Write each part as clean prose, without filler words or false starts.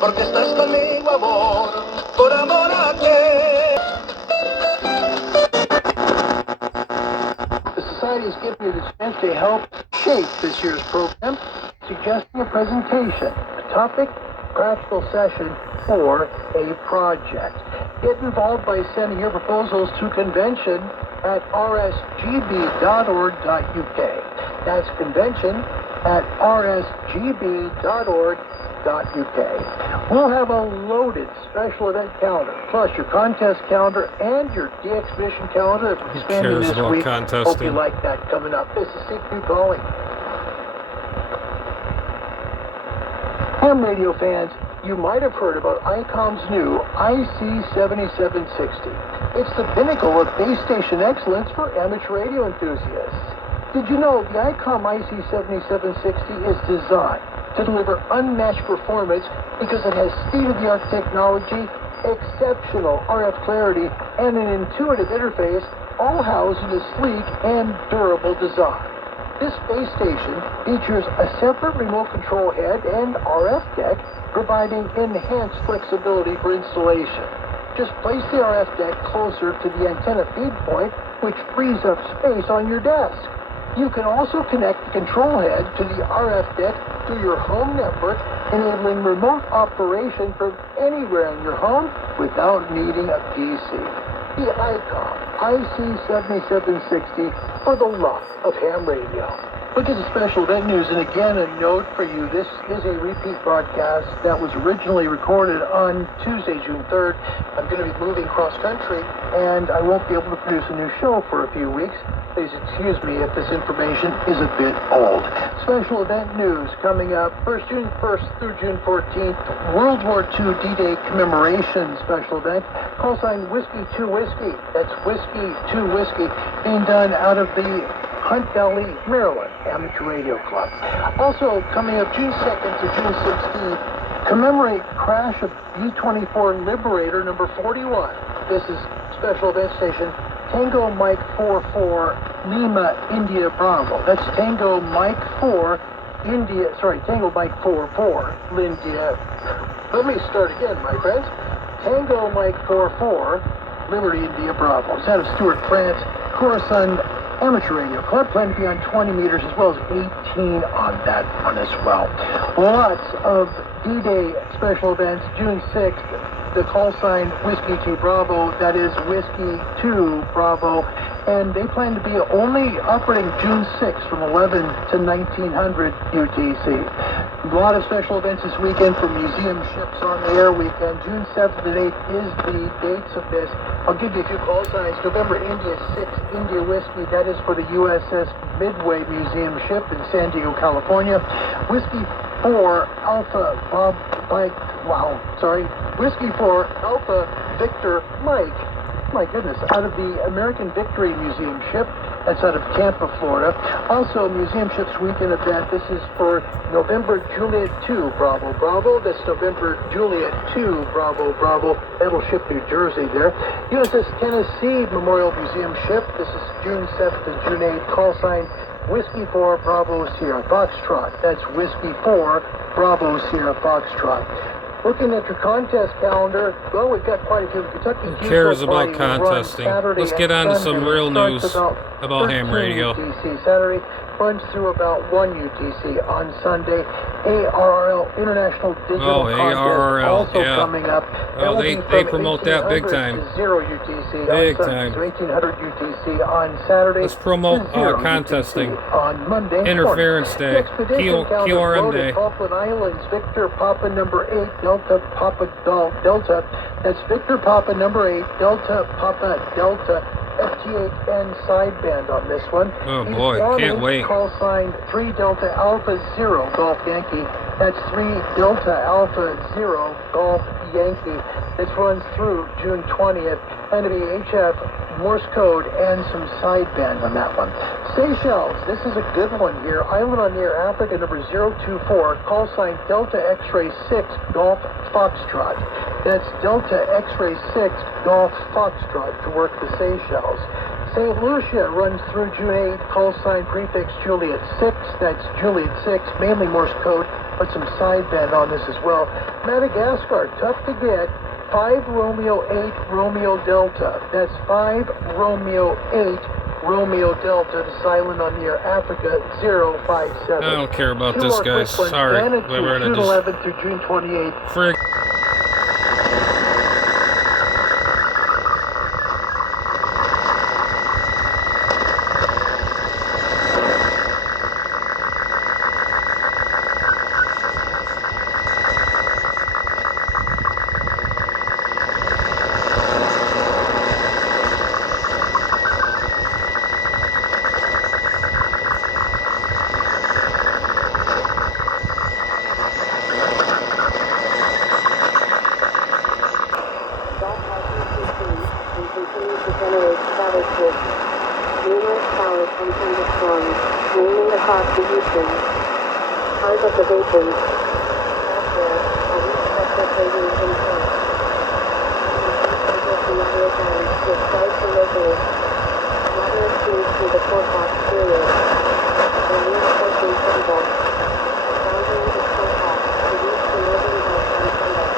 porque estás conmigo, amor, por amor a ti. The Society is giving you the chance to help shape this year's program, suggesting a presentation, a topic, practical session, or a project. Get involved by sending your proposals to convention at rsgb.org.uk. That's convention at rsgb.org.uk. We'll have a loaded special event calendar, plus your contest calendar and your de-exhibition calendar that we're expanding this week. Hope you like that coming up. This is CQ calling. Ham radio fans, you might have heard about ICOM's new IC7760. It's the pinnacle of base station excellence for amateur radio enthusiasts. Did you know the ICOM IC7760 is designed to deliver unmatched performance because it has state-of-the-art technology, exceptional RF clarity, and an intuitive interface, all housed in a sleek and durable design. This base station features a separate remote control head and RF deck, providing enhanced flexibility for installation. Just place the RF deck closer to the antenna feed point, which frees up space on your desk. You can also connect the control head to the RF deck through your home network, enabling remote operation from anywhere in your home without needing a PC. The ICOM IC7760 for the love of ham radio. Look at the special event news, and again, a note for you. This is a repeat broadcast that was originally recorded on Tuesday, June 3rd. I'm going to be moving cross-country, and I won't be able to produce a new show for a few weeks. Please excuse me if this information is a bit old. Special event news coming up June 1st through June 14th. World War II D-Day commemoration special event. Call sign Whiskey 2 Whiskey. That's Whiskey 2 Whiskey, being done out of the Hunt Valley, Maryland Amateur Radio Club. Also coming up June 2nd to June 16th, commemorate crash of B-24 Liberator number 41. This is special event station Tango Mike 44 Lima India Bravo. That's Tango Mike 4 Tango Mike 44 India. Let me start again, my friends. Tango Mike 44 Liberty India Bravo. It's out of Stuart, France. Coruscant Amateur Radio Club, plan to be on 20 meters as well as 18 on that one as well. Lots of D-Day special events. June 6th, the call sign Whiskey 2 Bravo, that is Whiskey 2 Bravo, and they plan to be only operating June 6th from 11 to 1900 UTC. A lot of special events this weekend for museum ships on the air weekend. June 7th and 8th is the dates of this. I'll give you a few call signs. November India 6 India Whiskey, that is for the USS Midway Museum ship in San Diego, California. Whiskey 4 Alpha Whiskey 4 Alpha Victor Mike. My goodness, out of the American Victory Museum ship. That's out of Tampa, Florida. Also, Museum Ships Weekend event. This is for November Juliet 2 Bravo Bravo. That's November Juliet 2 Bravo Bravo. That'll ship New Jersey there. USS Tennessee Memorial Museum ship. This is June 7th and June 8th. Call sign Whiskey 4 Bravo Sierra Foxtrot. That's Whiskey 4 Bravo Sierra Foxtrot. Looking at your contest calendar, well, we've got quite a few. Kentucky Who cares about contesting? Let's get on to some real news about ham radio. UTC Saturday runs through about 1 UTC on Sunday. ARRL International Digital Contest also coming up. Oh, they promote that big time. 0 UTC big on time. 1800 UTC on Saturday. Let's promote contesting. On Monday. Interference Day. QRM Day. Falkland Islands, Victor Papa number 8, Delta Papa Delta. That's Victor Papa number 8, Delta Papa Delta. FT8N sideband on this one. Oh boy, can't wait. Call sign 3 Delta Alpha 0 Golf Yankee. That's 3 Delta Alpha 0 Golf Yankee. This runs through June 20th. And to be HF Morse code and some sideband on that one. Seychelles, this is a good one here. Island on near Africa number 024. Call sign Delta X-ray 6 Golf Foxtrot. That's Delta X-ray 6 Golf Foxtrot to work the Seychelles. St. Lucia runs through June 8th. Call sign prefix Juliet 6. That's Juliet 6, mainly Morse code. put some sideband on this as well. Madagascar, tough to get. 5 Romeo 8 Romeo Delta. That's 5 Romeo 8 Romeo Delta to silent on the air. Africa 057. I don't care about 2 this, more guys. quick ones. Sorry. Anna Whatever, June 11th through June 28th. Frig. Numerous showers and thunderstorms, raining across the Houston. Part of the Bacon. After a weak pressure in front. The moderate times with slight to local. Moderate speeds through the forecast period. The reinforcing signal. Boundary is forecast to reach the northern Gulf on Sunday.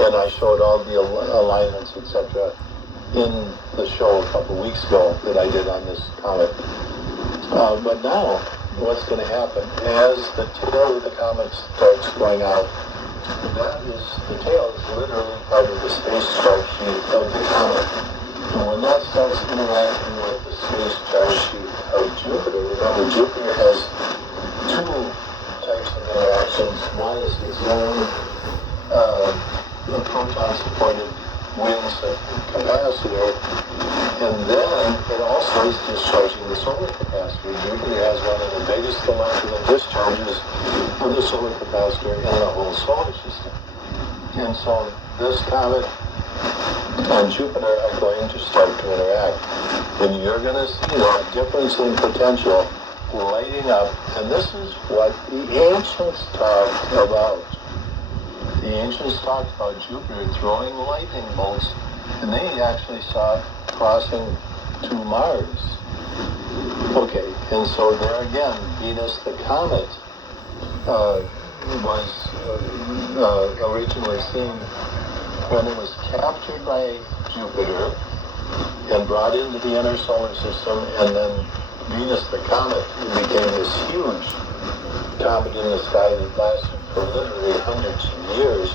And I showed all the alignments, etc., in the show a couple weeks ago that I did on this comet. But now, what's going to happen, as the tail of the comet starts going out, the tail is literally part of the space chart sheet of the comet. And when that starts interacting with the space chart sheet of Jupiter, remember Jupiter has 2 types of interactions. One is its own proton-supported winds capacitor, and then it also is discharging the solar capacitor. Jupiter has one of the biggest molecular discharges of the solar capacitor in the whole solar system. And so this comet and Jupiter are going to start to interact. And you're going to see that difference in potential lighting up, and this is what the ancients talked about. The ancients talked about Jupiter throwing lightning bolts, and they actually saw it crossing to Mars. Okay, and so there again, Venus the comet was originally seen when it was captured by Jupiter and brought into the inner solar system, and then Venus the comet became this huge comet in the sky that lasted for literally hundreds of years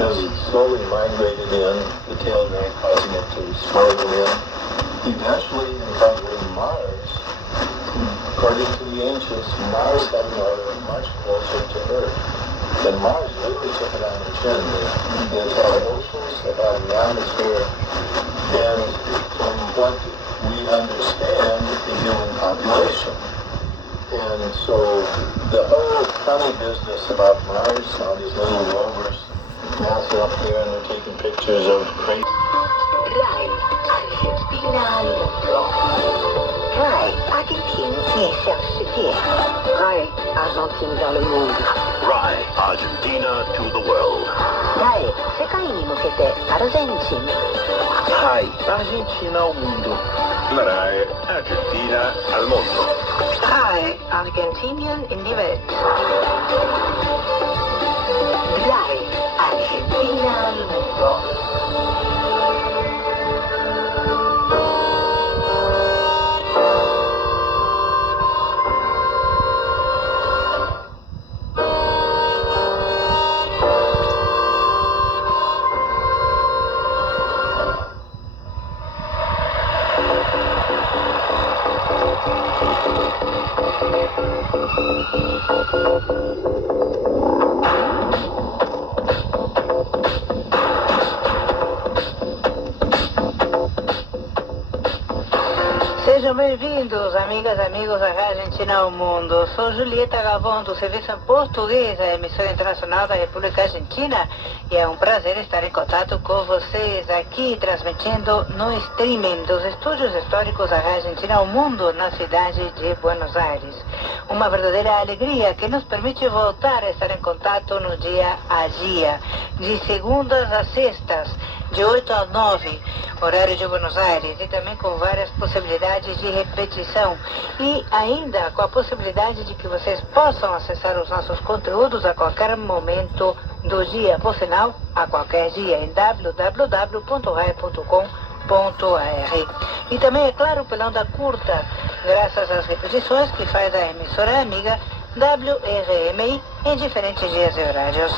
as it slowly migrated in, the tail drag causing it to spiral in, eventually encountering Mars. According to the ancients, Mars had an orbit much closer to Earth. And Mars literally took it on the chin. It had oceans, it had the atmosphere, and from what we understand, the human population. And so the whole funny business about Mars, all these little rovers, NASA up there and they're taking pictures of crazy. Rai, Argentina al mundo. Rai, 阿根廷面向世界。Rai, Argentine dans le monde. Rai, Argentina to the world. Rai, 世界に向けてアルゼンチン。Rai, Argentina ao mundo. Rai, Argentina al mundo. Rai, Argentinien in die Welt. Rai, Argentina al mundo. Sejam bem-vindos, amigas e amigos da Rádio Argentina ao Mundo. Sou Julieta Galvão, do Serviço em Português da Emissora Internacional da República Argentina, e é um prazer estar em contato com vocês aqui, transmitindo no streaming dos estúdios históricos da Rádio Argentina ao Mundo, na cidade de Buenos Aires. Uma verdadeira alegria que nos permite voltar a estar em contato no dia a dia, de segundas a sextas, de 8 a 9, horário de Buenos Aires, e também com várias possibilidades de repetição, e ainda com a possibilidade de que vocês possam acessar os nossos conteúdos a qualquer momento do dia, por sinal, a qualquer dia, em www.rai.com.br. E também, é claro, pela onda curta, graças às repetições que faz a emissora amiga WRMI em diferentes dias e horários.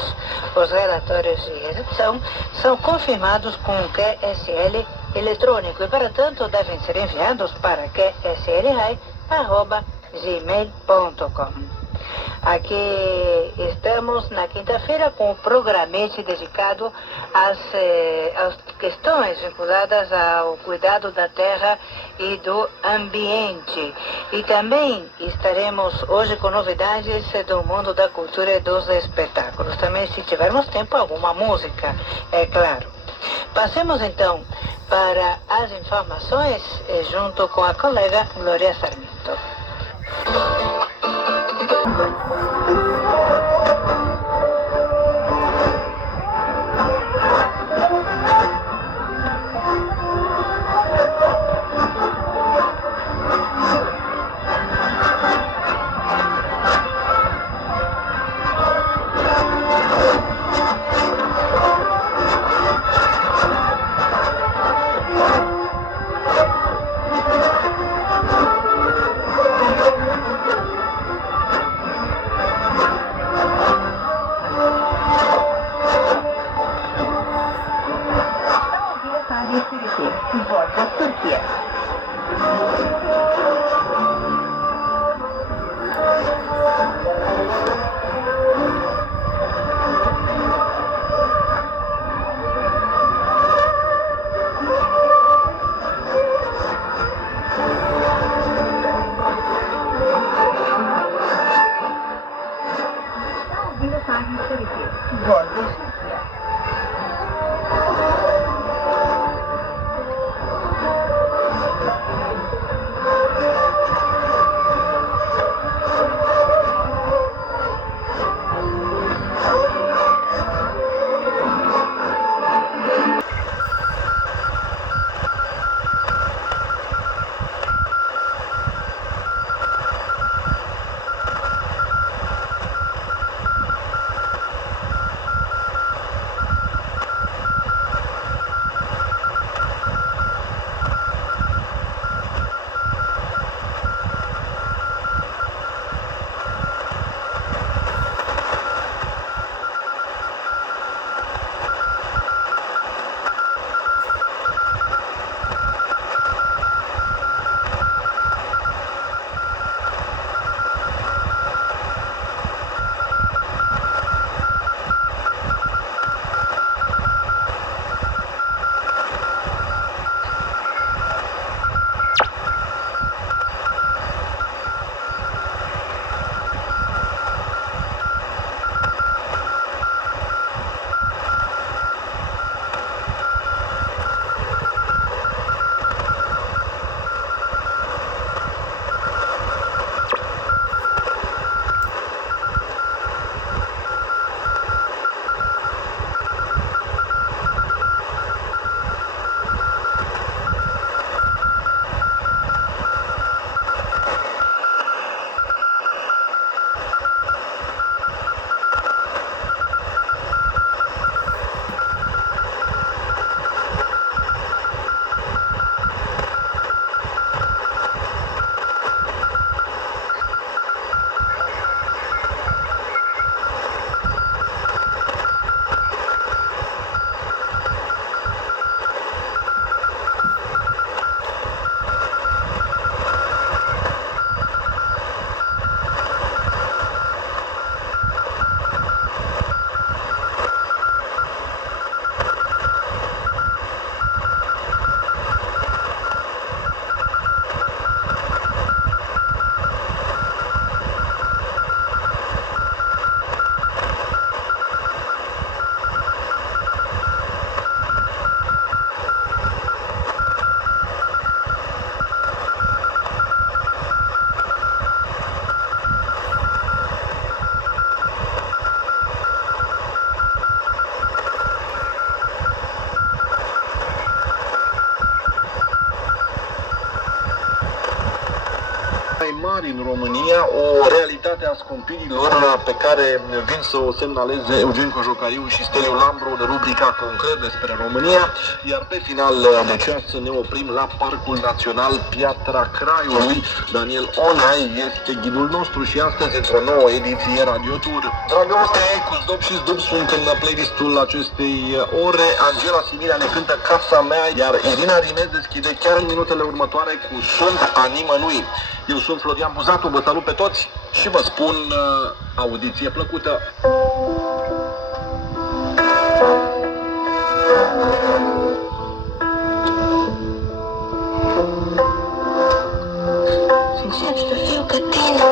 Os relatórios de edição são confirmados com o QSL eletrônico e, para tanto, devem ser enviados para qsli@gmail.com. Aqui estamos na quinta-feira com o programete dedicado às questões vinculadas ao cuidado da terra e do ambiente. E também estaremos hoje com novidades do mundo da cultura e dos espetáculos. Também, se tivermos tempo, alguma música, é claro. Passemos então para as informações junto com a colega Glória Sarmento. mari în România, o realitate a scumpirilor pe care vin să o semnaleze Eugen Cojocariu și Steliu Lambru în rubrica Concret despre România, iar pe final de ceas să ne oprim la Parcul Național Piatra Craiului. Daniel Onai este ghidul nostru și astăzi într-o nouă ediție Radio Tour. Dragă noastră, cu Zdop și Zdub sunt în playlistul acestei ore. Angela Simirea ne cântă Casa Mea, iar Irina Rinez deschide chiar în minutele următoare cu Sunt a nimănui. Eu sunt Florian Buzatu, vă salut pe toți și vă spun audiție plăcută. Încep să fiu ca tine.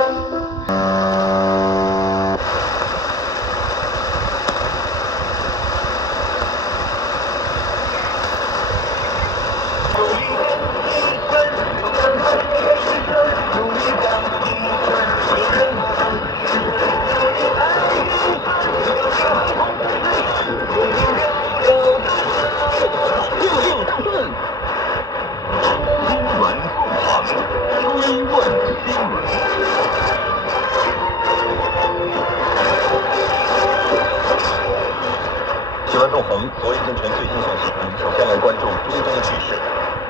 新闻纵横，昨日今晨最新消息。首先来关注中东局势。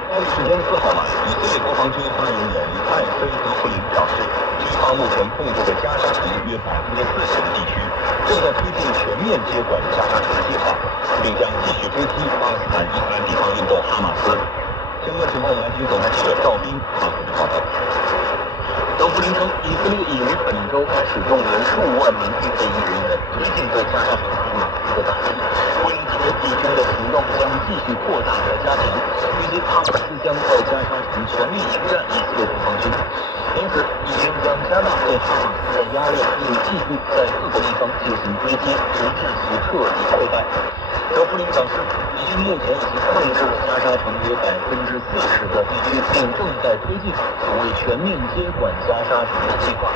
当地时间4号晚，以色列国防军发言人艾菲德弗林表示，军方目前控制的加沙城约40%的地区，正在推进全面接管加沙城计划，并将继续追击巴勒斯坦伊斯兰地方运动哈马斯。相关情况，来听总台记者赵斌发回的报道。德弗林称，以色列已于本周开始动员数万名以色列人员推进对加沙城哈马斯的打击。为了解以军的行动将继续扩大和加强，预计哈马斯将在加沙城全力迎战以色列国防军。因此，以军将加大对哈马斯的压力，并继续在各个地方进行追击，直至其彻底溃败。德弗林表示，以军目前已经控制了加沙城约40%的地区，并正在推进所谓全面接管加沙城的计划。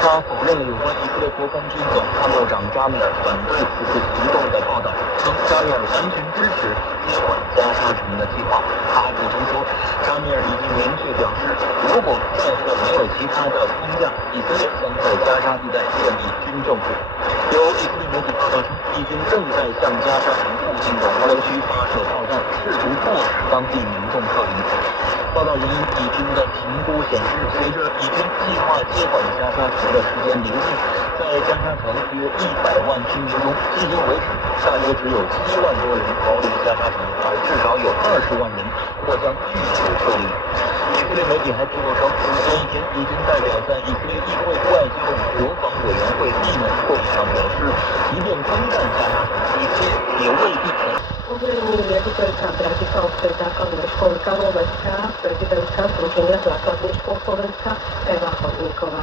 他否认了有关以色列国防军总参谋长扎米尔反对此次行动的报道，称扎米尔完全支持接管加沙城的计划。他还补充说，扎米尔已经明确表示，如果战后没有其他的框架，以色列将在加沙地带建立军政府。有以色列媒体报道称，以军正在向加沙城附近的无人区发射炮弹，试图迫使当地民众撤离。报道援引以军的评估显示，随着以军计划接管加沙城的时间临近，在加沙城约100万居民中，迄今为止大约只有7万多人逃离加沙城，而至少有20万人或将拒绝撤离。以色列媒体还披露称，前一天，以军代表在以色列议会外交与国防委员会闭门会议上表示，即便攻占加沙城，以色列也未必能。Uvedený riaditeľka Bratislavskej základnej školy Karlovecká, prezidentka Združenia základných škôl Slovenska Eva Chodníková.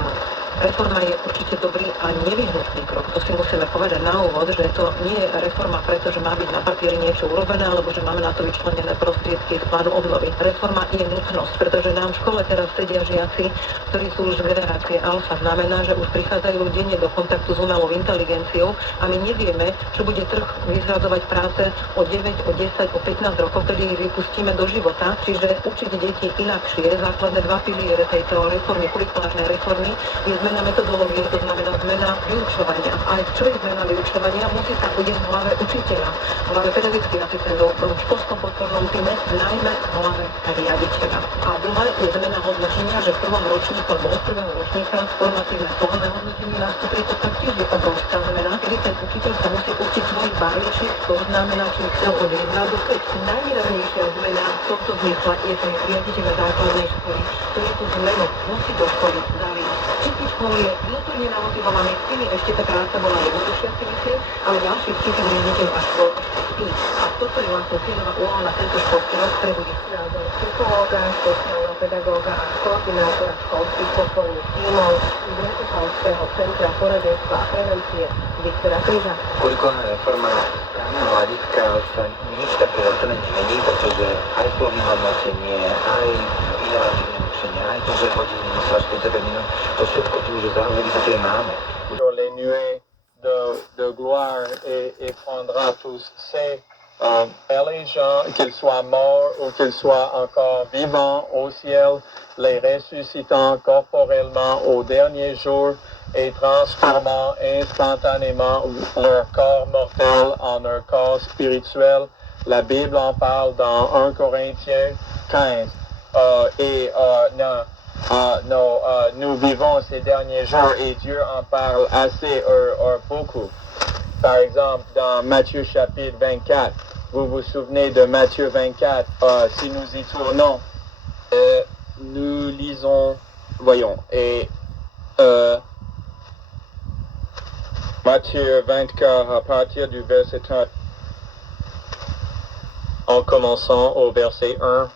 Reforma je určite dobrý a nevyhnutný krok. To si musíme povedať na úvod, že to nie je reforma preto, že má byť na papieri niečo urobené, alebo že máme na to vyčlenené prostriedky z plánu obnovy. Reforma je nutnosť, pretože nám v škole teraz sedia žiaci, ktorí sú už generácie alfa. Znamená, že už prichádzajú denne do kontaktu s umelou inteligenciou a my nevieme, čo bude trh vyzradzovať práce o 9, o 10, o 15 rokov, kedy ich vypustíme do života. Čiže učiť deti inakšie, základné dva piliere tejto reformy, kurikulárnej reformy, je zmena metodológie, to znamená zmena vyučovania. A čo je zmena vyučovania? Musí sa udeť v hlave učiteľa, v hlave pedagogických asistentov, v školskom podpornom týme, najmä v hlave riaditeľa. A druhá je zmena hodnotenia, že v prvom ročníku alebo od prvého ročníka formatívne slovné hodnotenie nástupy, to taktiež je obrovská zmena, kedy ten učiteľ sa musí učiť svojich barličiek, to znamená, že chcel od 1 do 5. Najvýraznejšia zmena v tomto zmysle je ten riaditeľa základnej školy, ktorý tú zmenu musí do školy zaviesť. Všetky školy je vnútorne namotivovaný, s tými ešte tá práca bola jednoduchšia si myslím, ale ďalší vtipy riaditeľ a škôl spí. A toto je vlastne cieľová úloha na tento školský rok, ktorý bude názor psychológa, sociálneho pedagóga a koordinátora školských podporných tímov z Bratislavského centra poradenstva a prevencie Viktora Kryža. Kurikulárna reforma právneho hľadiska sa nič také veľmi nemení, pretože aj slovné hodnotenie, aj inovatívne učenie, aj to, že hodiny musia 45 minút, to všetko tu už zároveň také máme. Les nuées de gloire et prendra tous ces Les gens, qu'ils soient morts ou qu'ils soient encore vivants au ciel, les ressuscitant corporellement au dernier jour et transformant instantanément leur corps mortel en un corps spirituel. La Bible en parle dans 1 Corinthiens 15. Nous vivons ces derniers jours et Dieu en parle assez beaucoup. Par exemple, dans Matthieu chapitre 24, vous vous souvenez de Matthieu 24, si nous y tournons, nous lisons, voyons, et Matthieu 24 à partir du verset 30, en commençant au verset 1.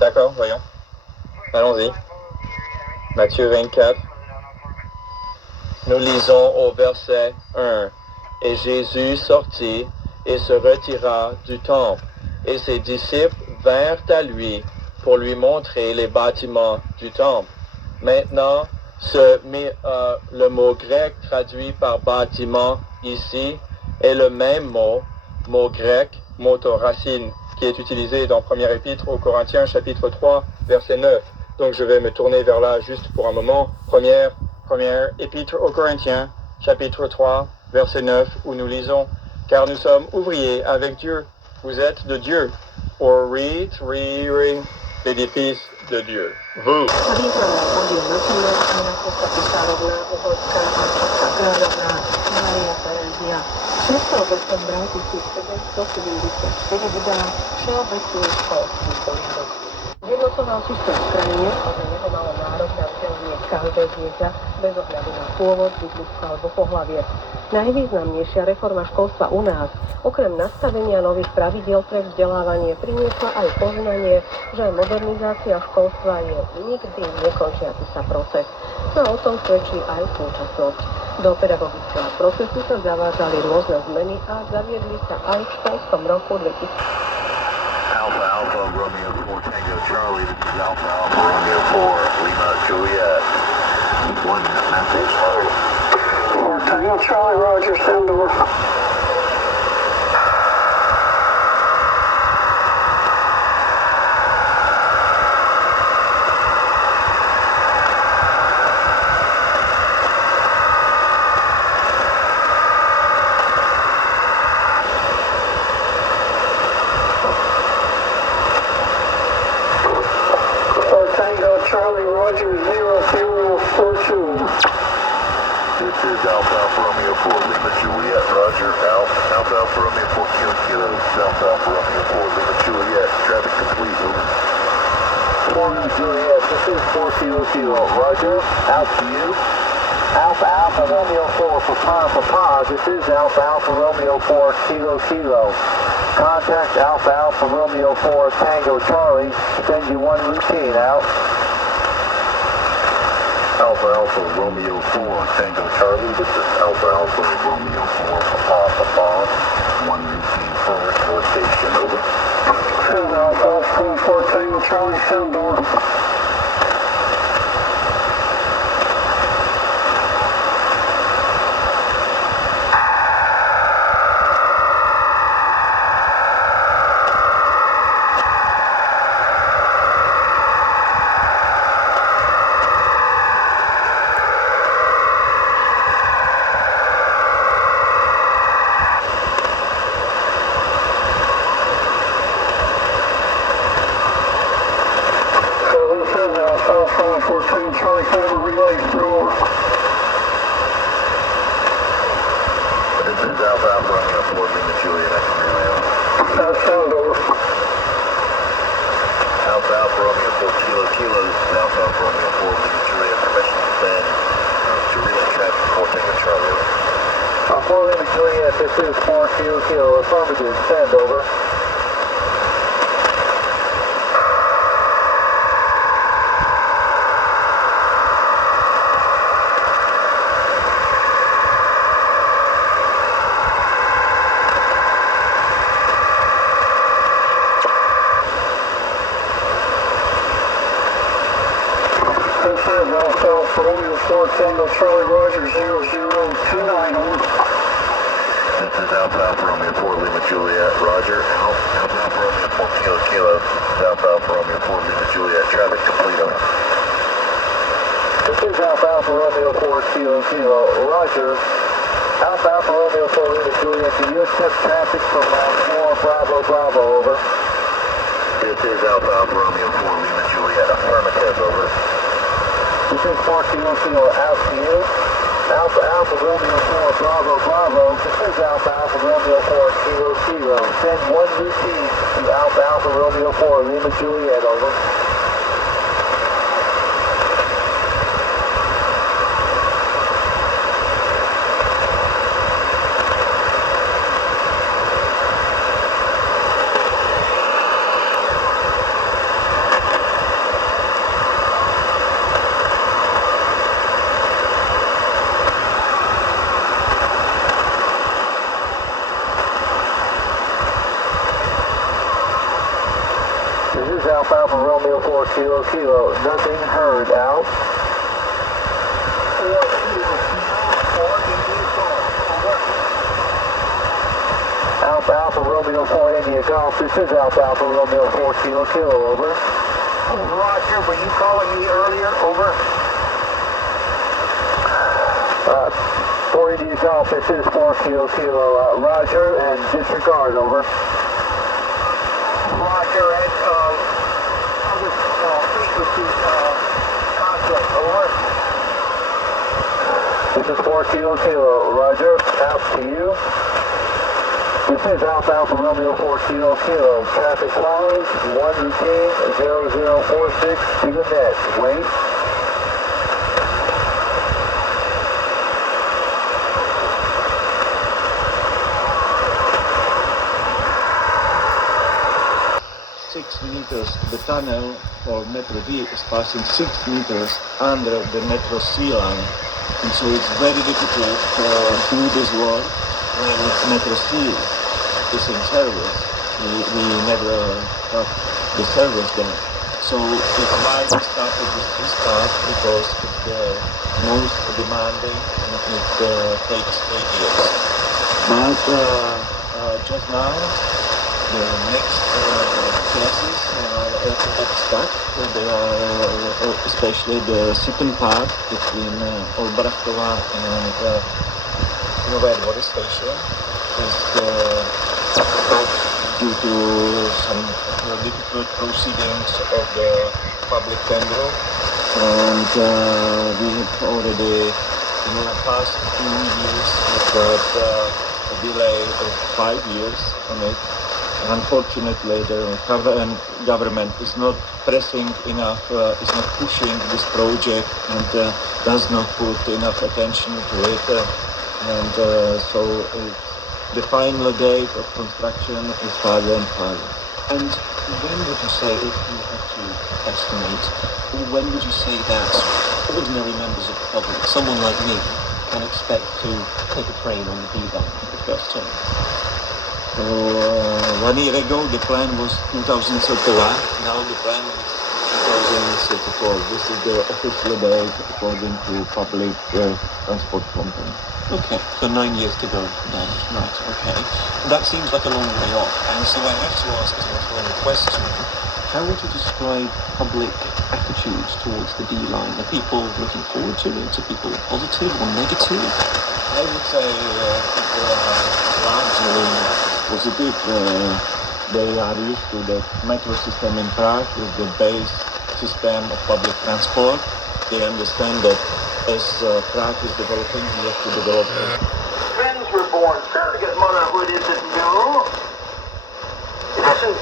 D'accord, voyons. Allons-y. Matthieu 24. Nous lisons au verset 1. Et Jésus sortit et se retira du temple, et ses disciples vinrent à lui pour lui montrer les bâtiments du temple. Maintenant, le mot grec traduit par bâtiment ici est le même mot grec, mot racine, qui est utilisé dans 1er épître aux Corinthiens, chapitre 3, verset 9. Donc je vais me tourner vers là juste pour un moment. Première épître aux Corinthiens, chapitre 3, verset 9, où nous lisons « Car nous sommes ouvriers avec Dieu. Vous êtes de Dieu. Or l'édifice de Dieu. Vous. » Vynocoval systém v krajine, aby neho malo nárok na vzdelanie každé dieťa bez ohľadu na pôvod, bydlisko alebo pohlavie. Najvýznamnejšia reforma školstva u nás, okrem nastavenia nových pravidiel pre vzdelávanie, priniesla aj poznanie, že modernizácia školstva je nikdy nekončiaci sa proces. No a o tom svedčí aj súčasnosť. Do pedagogického procesu sa zavádzali rôzne zmeny a zaviedli sa aj v školskom roku 2000. Alpha, Romeo 4, Tango, Charlie. This is Alpha, Romeo 4, Lima, Juliet. 1 message. 4, Tango, Charlie, Roger, SUNDOWN. Charlie, Roger, 0042. This is Alpha, Romeo 4, Lima, Juliet, Roger, Alpha, Romeo 4, Kilo, Alpha, Romeo 4, Lima, Juliet, traffic complete, over. 4 Juliet, this is 4 Kilo, Roger, out to you. Alpha, Romeo 4, Papa, this is Alpha, Romeo 4, Kilo. Contact Alpha, Romeo 4, Tango, Charlie, send you one routine out. Alpha, Romeo 4, Tango, Charlie, this is Alpha, Romeo 4, Papa, one routine for reportation, over. This is Alpha, 4, Tango, Charlie, SUNDOWN. Charlie 4 relay through. This is Alpha, Romeo 4, Lima, Juliet, I can relay on. SUNDOWN. Alpha, Romeo 4, Kilo, this is Alpha, Romeo 4, Lima, Juliet, permission to send to relay traffic 4, Tango, Charlie, over. 4 Lima, Juliet, this is 4 Kilo, affirmative, send, over. Romeo 4, Tango, Charlie, Roger, 0029. is Alpha Alpha Romeo 4 Lima Juliet, Roger. Alpha Alpha Romeo 4 Kilo Kilo, Alpha Alpha Romeo 4 Lima Juliet, traffic complete over. This is Alpha Alpha Romeo 4 Kilo Kilo, Roger. Alpha Alpha Romeo 4 Lima Juliet, do you accept traffic from line 4 Bravo Bravo, over? This is Alpha Alpha Romeo 4 Lima Juliet, affirmative, over. This is 4 Kilo Kilo, out to you. Alpha Alpha Romeo 4 Bravo Bravo, this is Alpha Alpha Romeo 4 Kilo Kilo. Send one routine to Alpha Alpha Romeo 4 Lima Juliet, over. Alpha Alpha Romeo 4 Kilo Kilo, nothing heard, out. Alpha Alpha Romeo 4 India Golf, this is Alpha Alpha Romeo 4 Kilo Kilo, over. Roger, were you calling me earlier, over? 4 India Golf, this is 4 Kilo Kilo, Roger, and disregard, over. Roger, and this is 4 Kilo Kilo, Roger, out to you. This is Alpha Alpha Romeo 4 Kilo Kilo, traffic follows, 1 routine, 0046 to the net, wait. Meters, the tunnel for Metro D is passing 6 meters under the Metro C line, and so it's very difficult to do this work when Metro C is in service. We never have the service there. So it's why we started with this part, because it's the most demanding and it takes 8 years. But just now, the next classes are stuck. They are especially the second part between Olbrachtova and Nové Dvory station is stuck due to some difficult proceedings of the public tender, and we have already in the past 2 years got a delay of 5 years on it. Unfortunately, the government is not pressing enough, is not pushing this project, and does not put enough attention to it. So the final date of construction is farther and farther. And when would you say, if you had to estimate, when would you say that ordinary members of the public, someone like me, can expect to take a train on the B-line for the first time? 1 year ago the plan was 2031, now the plan is 2034. This is the official date according to public transport company. Okay, so 9 years to go then, right, okay. That seems like a long way off, and so I have to ask as my final question, how would you describe public attitudes towards the D-line? Are people looking forward to it? Are people positive or negative? I would say people are largely positive. They are used to the metro system in Prague with the base system of public transport. They understand that as Prague is developing, we have to develop. Friends were born. Surrogate motherhood isn't new. It isn't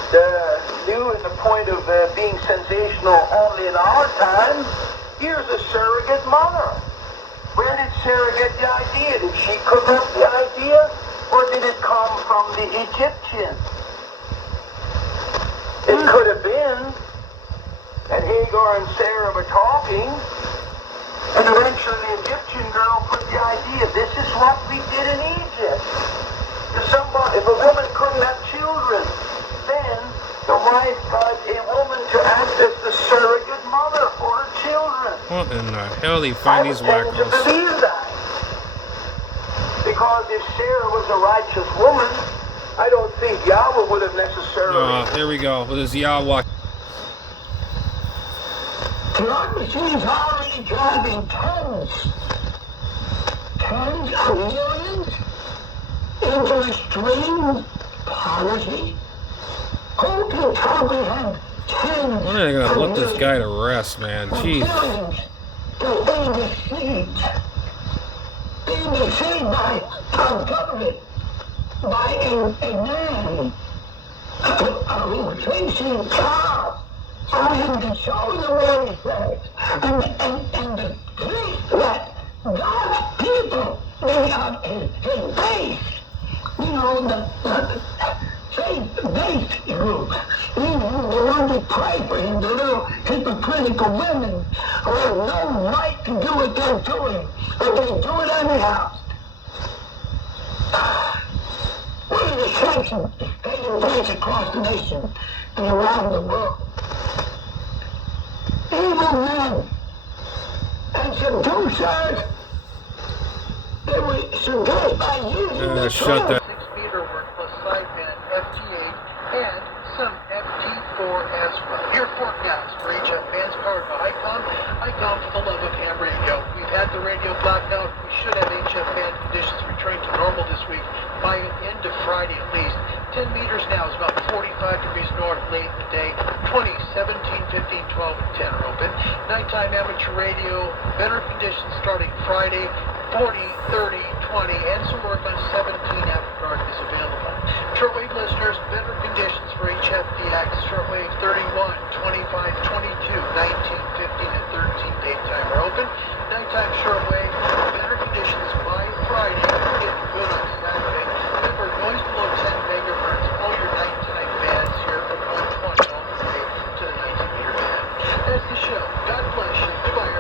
new in the point of being sensational only in our time. Here's a surrogate mother. Where did Sarah get the idea? Did she cook up the idea? Or did it come from the Egyptians? It could have been that Hagar and Sarah were talking, and eventually the Egyptian girl put the idea, this is what we did in Egypt. If a woman couldn't have children, then the wife got a woman to act as the surrogate mother for her children. What in the hell do you find these wackos? I tend to believe that. Because if Sarah was a righteous woman, I don't think Yahweh would have necessarily... Here we go with his Yahweh. Slot machines are already driving tons of millions into extreme poverty. Who can comprehend tens When are they gonna let this guy to rest, man? Jeez. Being deceived by our government, by a man who thinks he's God, for him to show the way and the grief that God's people, his base, you know, the faith-based group, even the ones who pray for him, the little hypocritical women who have no right to do what they're doing, but they do it anyhow. What are the sanctions taking place across the nation and around the world? Evil men and seducers, they were seduced by using the shut that. 6-meter work plus sideband FT8 and some FT4 as well. Your forecast for HF bands powered by ICOM for the love of ham radio. We've had the radio blacked out. We should have HF band conditions returning to normal this week by end of Friday at least. 10 meters now is about 45 degrees north late in the day. 20, 17, 15, 12, and 10 are open. Nighttime amateur radio, better conditions starting Friday. 40, 30, 20, and some work on 17 after dark is available. Shortwave listeners, better conditions for HFDX, shortwave 31, 25, 22, 19, 15, and 13 daytime are open. Nighttime shortwave, better conditions by Friday, getting good on Saturday. Remember, noise below 10 megahertz, all your nighttime bands here from 120 all the way to the 19-meter band. That's the show. God bless you. Goodbye,